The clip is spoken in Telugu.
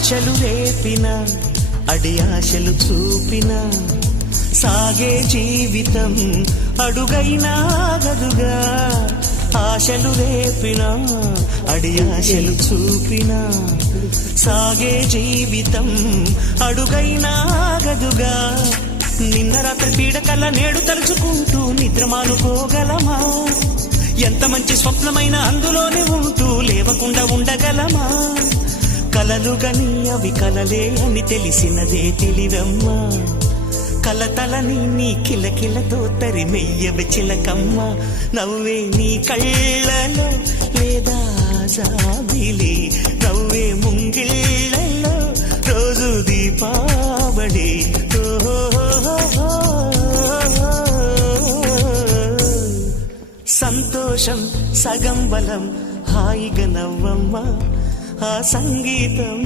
ఆశలు రేపిన అడి ఆశలు చూపిన సాగే జీవితం అడుగైనా గదుగా. ఆశలు రేపిన అడి ఆశలు చూపిన సాగే జీవితం అడుగైనా గదుగా. నిన్న రాత్రి పీడకల నేడు తలుచుకుంటూ నిద్రమానుకోగలమా? ఎంత మంచి స్వప్నమైన అందులోనే ఉంటూ లేవకుండా ఉండగలమా? కలలుగని అవి కలలే అని తెలిసినదే తెలివమ్మా. కలతలని నీ కిలకిలతో తరిమెయ్యవి చిలకమ్మ. నవ్వే నీ కళ్ళలో లేదా జాబిలి, నవ్వే ముంగిళ్ళలో రోజు దీపావళి. సంతోషం సగం బలం, హాయిగా నవ్వమ్మ ఆ సంగీతం.